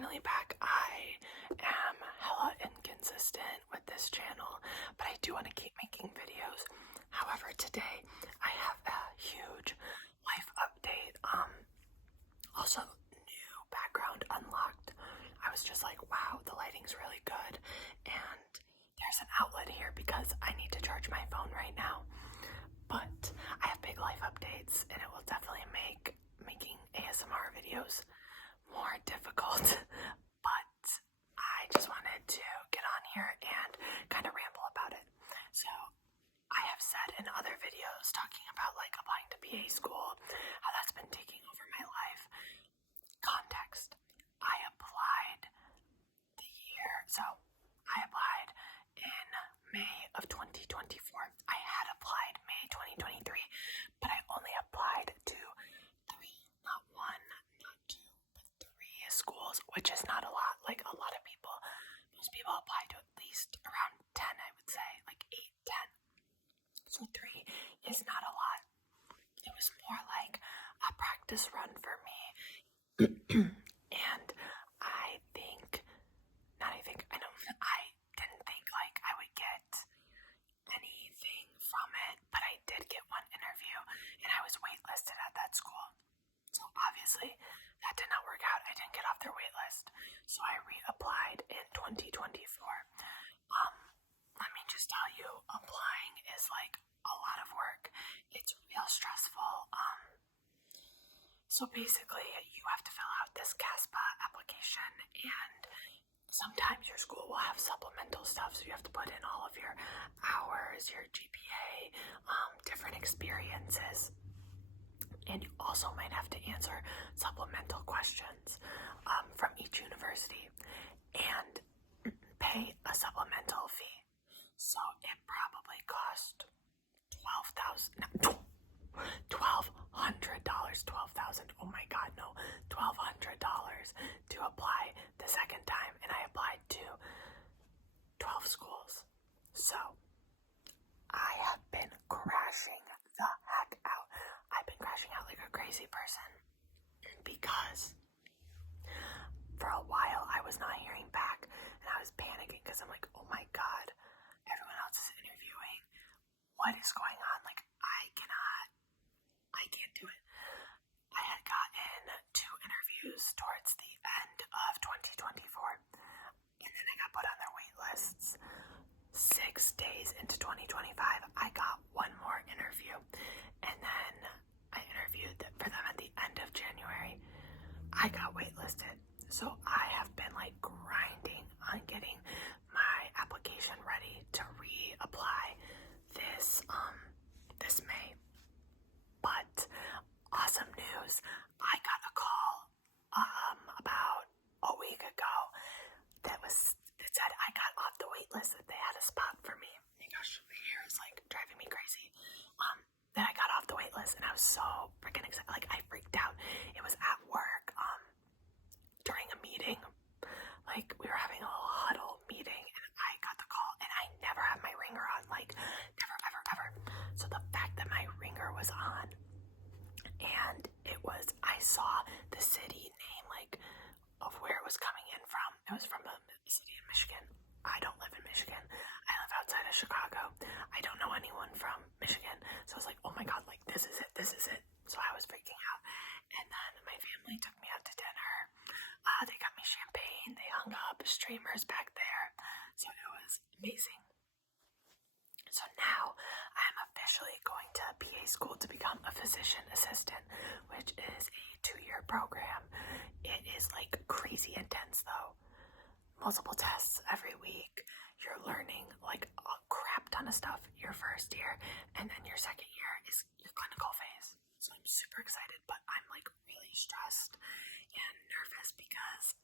finally back. I am hella inconsistent with this channel, but I do want to keep making videos. However, today I have a huge life update. Also new background unlocked. I was just like, wow, the lighting's really good, and there's an outlet here because I need to charge my phone right now. But I have big life updates, and it will definitely make making ASMR videos more difficult. But I just wanted to get on here and kind of ramble about it. So I have said in other videos talking about like applying to PA school, how that's been taking over my life. Context. I applied I applied in May of 2024. I had applied May 2023, but I only applied to three, not one, not two, but three schools, which is not a lot. Like a lot of people, most people apply to at least around 10, I would say, like 8, 10. So 3 is not a lot. It was more like a practice run for me. And I didn't think like I would get anything from it, but I did get one interview and I was waitlisted at that school. So obviously that did not work out. I didn't get off their wait list. So I reapplied in 2024. Let me just tell you, applying is like a lot of work. It's real stressful. So basically you have to fill out this CASPA application, and sometimes your school will have supplemental stuff, so you have to put in all of your hours, your GPA, different experiences, and you also might have to answer supplemental questions from each university and pay a supplemental fee. So it probably cost $1,200. Oh my god, no, $1,200 to apply the second time, and I applied to 12 schools. So I have been crashing the heck out. I've been crashing out like a crazy person because for a while I was not hearing back, and I was panicking because I'm like, oh my god, everyone else is interviewing. What is going on? Like, I can't do it. I had gotten 2 interviews towards the end of 2024, and then I got put on their wait lists. 6 days into 2025, I got one more interview, and then I interviewed for them at the end of January. I got waitlisted, so I have been like grinding on getting my application ready to reapply this May. But awesome news, I got a call about a week ago that said I got off the wait list, that they had a spot for me. Oh my gosh, my hair is like driving me crazy. That I got off the wait list, and I was so freaking excited. Like, I freaked out. It was at work during a meeting. Like, we were having a little huddle meeting, and I got the call, and I never had my ringer on, like never, ever, ever. So the fact that my ringer was on, and I saw the city name, like, of where it was coming in from. It was from a city in Michigan. I don't live in Michigan. I live outside of Chicago. I don't know anyone from Michigan. So I was like, oh my god, like, this is it. So I was freaking out. And then my family took me out to dinner. They got me champagne. They hung up streamers back there. So it was amazing. So now I am officially going to PA school to become a physician assistant, which is a 2-year program. It is like crazy intense though. Multiple tests every week. You're learning like a crap ton of stuff your first year, and then your second year is your clinical phase. So I'm super excited, but I'm like really stressed and nervous because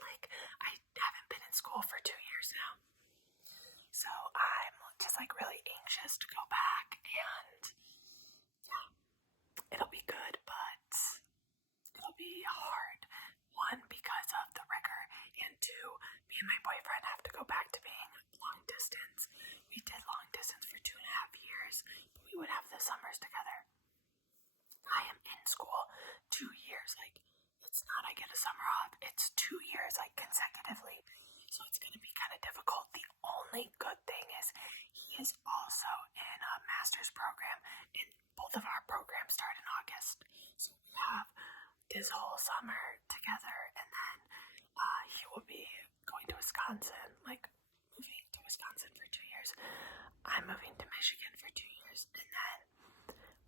I haven't been in school for 2 years now. So I'm just like really anxious to go back, and yeah, it'll be good, but it'll be hard. 1, because of the rigor, and 2, me and my boyfriend have to go back to being long distance. We did long distance for 2.5 years, but we would have the summers together. I am in school 2 years, like, it's it's not I get a summer off, it's 2 years like consecutively. So it's going to be kind of difficult. The only good thing is he is also in a master's program, and both of our programs start in August. So we have this whole summer together, and then he will be going to Wisconsin, like moving to Wisconsin for 2 years. I'm moving to Michigan for 2 years, and then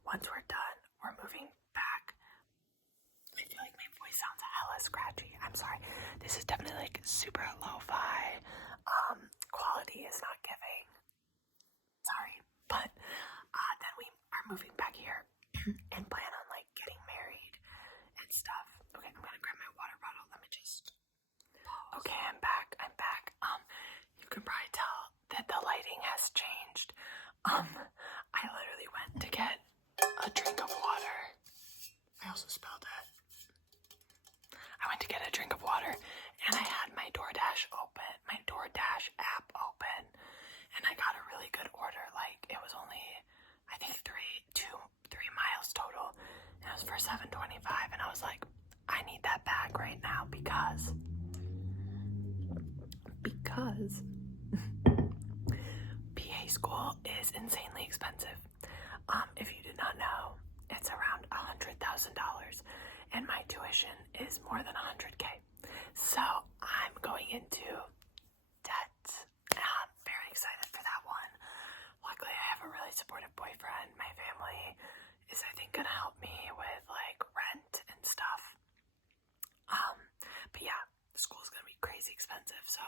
once we're done, we're moving back. I feel like my voice sounds hella scratchy. I'm sorry. This is definitely like super lo-fi. Quality is not giving. Sorry. But then we are moving back here and plan on like getting married and stuff. Okay, I'm gonna grab my water bottle. Let me just pause. Okay, I'm back. You can probably tell that the lighting has changed. I literally went to get a drink of water. I also spelled it. I went to get a drink of water, and I had my DoorDash app open, and I got a really good order. Like, it was only, I think, 3 miles total, and it was for $7.25, and I was like, I need that bag right now because PA school is insanely expensive. If you did not know, it's around $100,000, and my tuition is more than $100K. So I'm going into debt. I'm very excited for that one. Luckily, I have a really supportive boyfriend. My family is, I think, gonna help me with like rent and stuff. But yeah, school is gonna be crazy expensive. So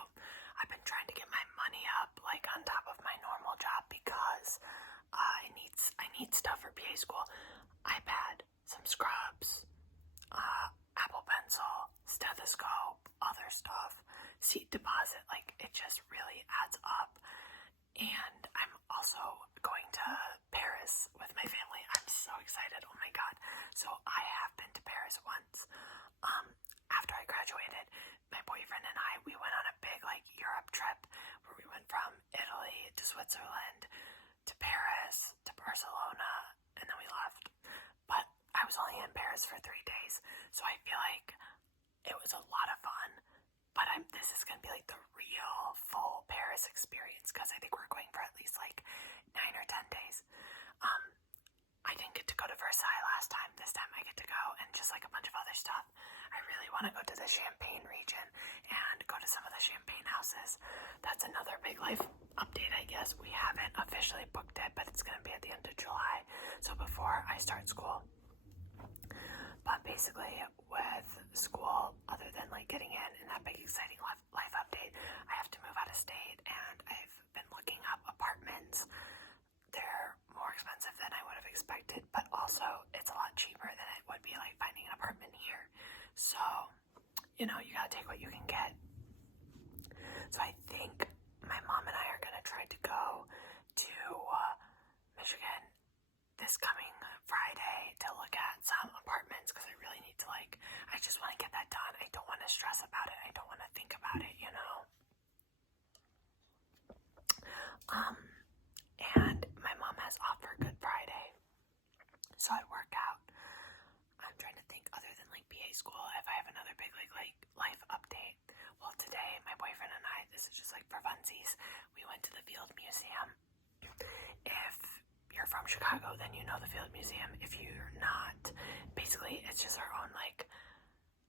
I've been trying to get my money up like on top of my normal job because I need stuff for PA school. iPad, some scrubs, Apple Pencil, stethoscope, other stuff, seat deposit. Like, it just really adds up. And I'm also going to Paris with my family. I'm so excited. Oh my god. So I have been to Paris once. After I graduated, my boyfriend and I, we went on a big like Europe trip where we went from Italy to Switzerland to Paris to Barcelona, and then we left. But I was only in Paris for 3 days, so I feel like it was a lot of fun. But this is gonna be like the real full Paris experience because I think we're going for at least like 9 or 10 days. I didn't get to go to Versailles last time. This time I get to go, and just like a bunch of other stuff. I really want to go to the Champagne region and go to some of the champagne houses. That's another big life update, I guess. We haven't officially booked it, but it's going to be at the end of July, so before I start school. But basically, with school, other than like getting in and that big exciting life update, I have to move out of state, and I've been looking up apartments. They're more expensive than I would have expected, but also it's a lot cheaper than it would be like finding an apartment here. So, you know, you gotta take what you can get. So I think my mom and I are gonna try to go to Michigan this coming Friday to look at some apartments because I really need to I just want to get that done. I don't want to stress about it. I don't want to think about it, you know? And my mom has off for Good Friday, so I work out. I'm trying to think other than like PA school if I have another big like life update. Well, today my boyfriend and I, this is just like for funsies, we went to the Field Museum. If you're from Chicago, then you know the Field Museum. If you're not, basically it's just our own like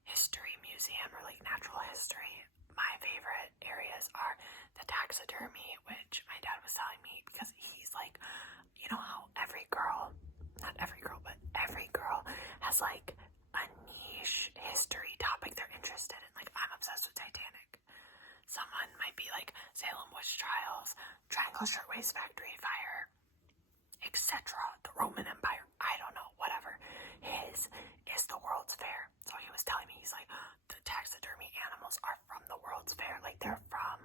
history museum or like natural history. My favorite areas are the taxidermy, which my dad was telling me because he's like, you know how every girl has like a niche history topic they're interested in. Like, I'm obsessed with Titanic. Someone might be like Salem witch trials, Triangle Shirtwaist Factory fire, etc. The Roman Empire. I don't know, whatever. His is the World's Fair. So he was telling me, he's like, the taxidermy animals are from the World's Fair. Like, they're from,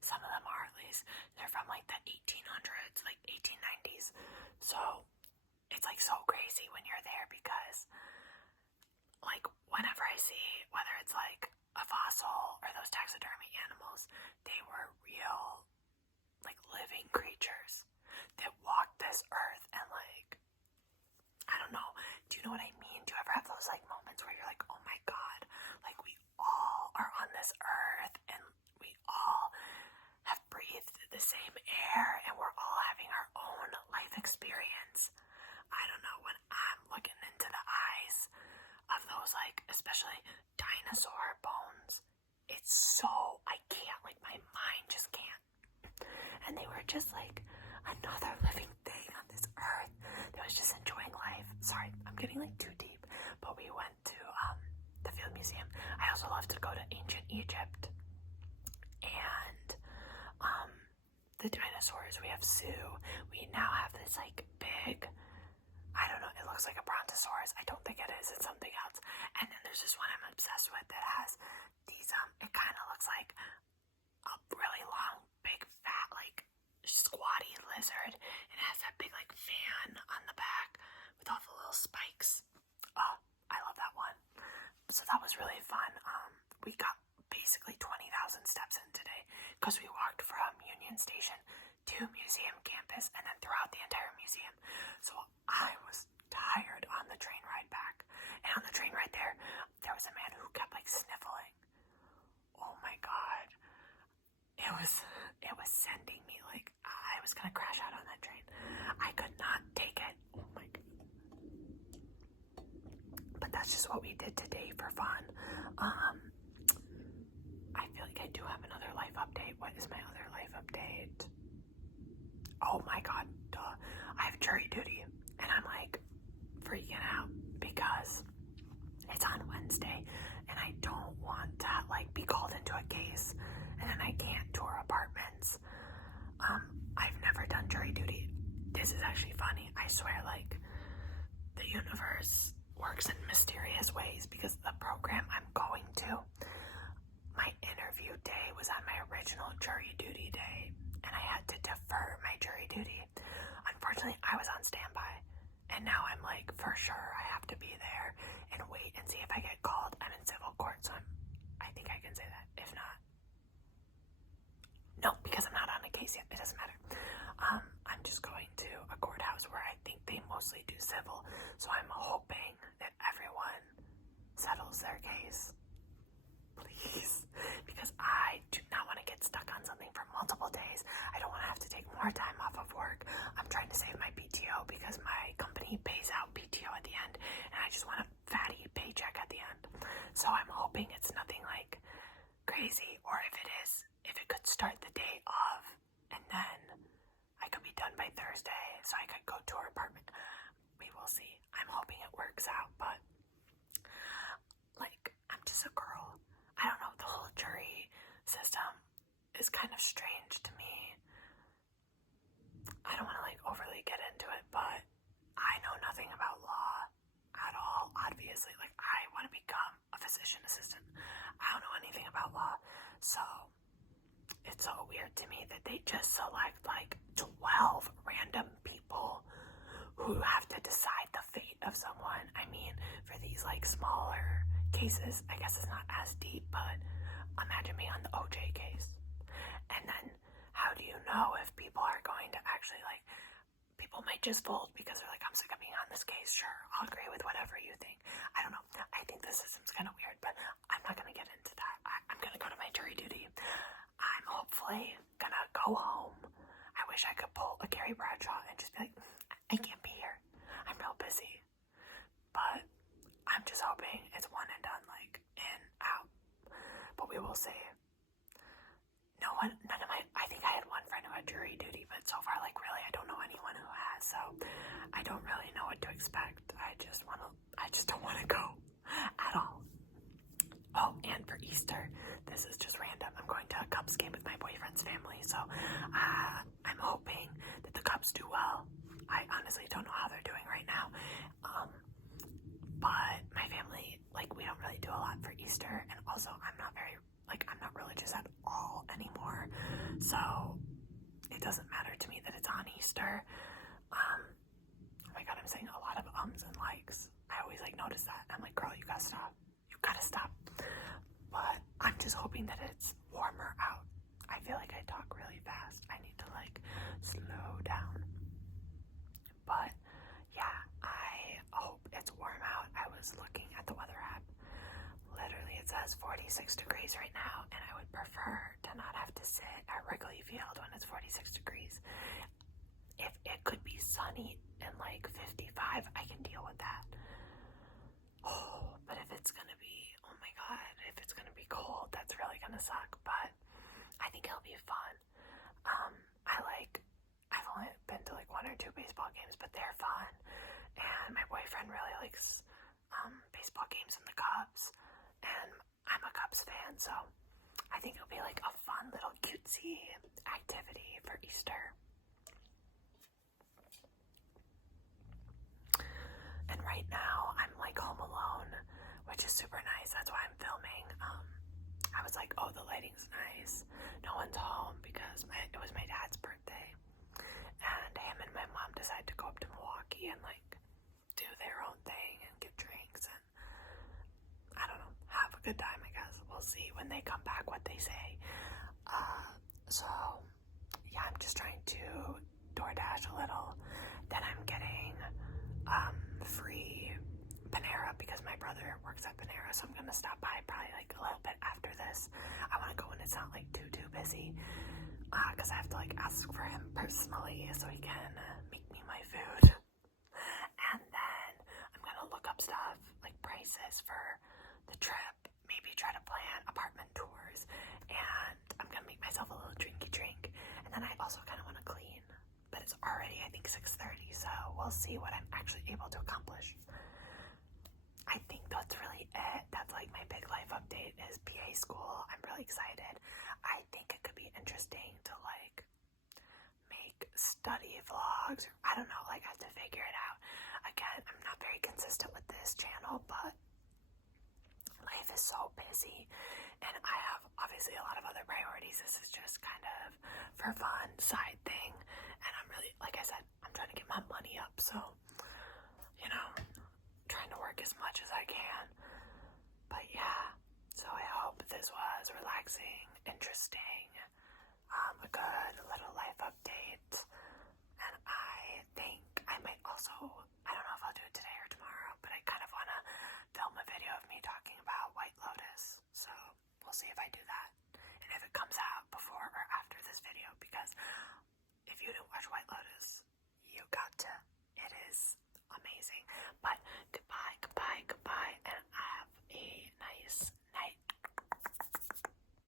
some of them are at least, they're from like the 1800s, like 1890s. So it's like so crazy when you're there because like whenever I see, whether it's like a fossil or those taxidermy animals, they were real, like living creatures that walked this earth and I don't know, do you know what I mean? Do you ever have those like moments where you're like, oh my god, especially dinosaur bones. It's so, I can't, like, my mind just can't. And they were just like another living thing on this earth that was just enjoying life. Sorry, I'm getting like too deep, but we went to the Field Museum. I also love to go to ancient Egypt and the dinosaurs. We have Sue. We now have this like big, I don't know, it looks like a brontosaurus. I don't think it is, it's something else. And then there's this one I'm obsessed with that has these it kind of looks like a really long, big, fat, like squatty lizard. It has that big like fan on the back with all the little spikes. Oh, I love that one. So that was really fun. We got basically 20,000 steps in today because we walked from Union Station to museum campus and then throughout the entire museum. So I was tired on the train ride back. And on the train ride there was a man who kept like sniffling. Oh my god. It was sending me like I was gonna crash out on that train. I could not take it. Oh my god. But that's just what we did today for fun. I feel like I do have another life update. What is my other life update? Oh my god, duh. I have jury duty and I'm like freaking out because it's on Wednesday and I don't want to like be called into a case and then I can't tour apartments. I've never done jury duty. This is actually funny. I swear, like, the universe works in mysterious ways because the program I'm going to, my interview day was on my original jury duty day and I had to defer my jury duty. Unfortunately, I was on standby and now I'm like, for sure I have to be there and wait and see if I get called. I'm in civil court, so I think I can say that. If not, no, because I'm not on a case yet. It doesn't matter. I'm just going to a courthouse where I think they mostly do civil, so I'm hoping that everyone settles their case. Please, because I do not want to get stuck on something for multiple days. I don't want to have to take more time off of work. I'm trying to save my PTO because my company pays out PTO at the end, and I just want a fatty paycheck at the end. So I'm hoping it's nothing like crazy, or if it is, if it could start the day of, and then I could be done by Thursday, so I could go to our apartment. We will see. I'm hoping it works out, but like, I'm just a girl. I don't know, the whole jury system is kind of strange to me. I don't want to like overly get into it, but I know nothing about law at all, obviously. Like, I want to become a physician assistant. I don't know anything about law, so it's so weird to me that they just select like 12 random people who have to decide the fate of someone. I mean, for these like smaller cases, I guess it's not as deep, but imagine me on the OJ case. And then how do you know if people are going to actually like, people might just fold because they're like, I'm sick of being on this case. Sure, I'll agree with whatever you think. I don't know. I think the system's kind of weird, but I'm not going to get into that. I'm going to go to my jury duty. I'm hopefully going to go home. I wish I could pull a Carrie Bradshaw and just be like, I can't be here. I'm real busy. But I'm just hoping it's one and done, like, in, out. But we will see. None of my, I think I had one friend who had jury duty, but so far, like, really, I don't know anyone who has, so I don't really know what to expect. I just don't want to go at all. Oh, and for Easter, this is just random, I'm going to a Cubs game with my boyfriend's family, so I'm hoping that the Cubs do well. I honestly don't know how they're doing right now, but my family, like, we don't really do a lot for Easter, and also I'm not religious at all anymore, so it doesn't matter to me that it's on Easter. Oh my god, I'm saying a lot of ums and likes. I always like notice that. I'm like, girl, you gotta stop. You gotta stop. But I'm just hoping that it's warmer out. I feel like I talk really fast. I need to like slow down. But yeah, I hope it's warm out. I was looking at the weather app. Literally, it says 46 degrees right now, and I would prefer to not have to sit at Wrigley Field when it's 46 degrees. If it could be sunny and like 55, I can deal with that. Oh, but if it's gonna be god, if it's gonna be cold, that's really gonna suck, but I think it'll be fun. I've only been to like 1 or 2 baseball games, but they're fun, and my boyfriend really likes baseball games and the Cubs, and I'm a Cubs fan, so I think it'll be like a fun little cutesy activity for Easter. And right now I'm like home alone, which is super nice. That's why I'm filming. I was like, oh, the lighting's nice. No one's home because it was my dad's birthday, and him and my mom decided to go up to Milwaukee and like do their own thing and get drinks and I don't know, have a good time, I guess. We'll see when they come back what they say. So yeah, I'm just trying to DoorDash a little. Then I'm getting free Panera because my brother works at Panera, so I'm gonna stop by probably like a little bit after this. I want to go when it's not like too busy, because I have to like ask for him personally so he can make me my food. And then I'm gonna look up stuff like prices for the trip, maybe try to plan apartment tours, and I'm gonna make myself a little drinky drink. And then I also kind of want to clean, but it's already I think 6:30, so we'll see what I'm actually able to accomplish. I think that's really it. That's like my big life update is PA school. I'm really excited. I think it could be interesting to like make study vlogs, or I don't know, like I have to figure it out. Again, I'm not very consistent with this channel, but life is so busy and I have obviously a lot of other priorities. This is just kind of for fun side thing, and I'm really, like I said, I'm trying to get my money up, so you know, trying to work as much as I can. But yeah, so I hope this was relaxing, interesting, a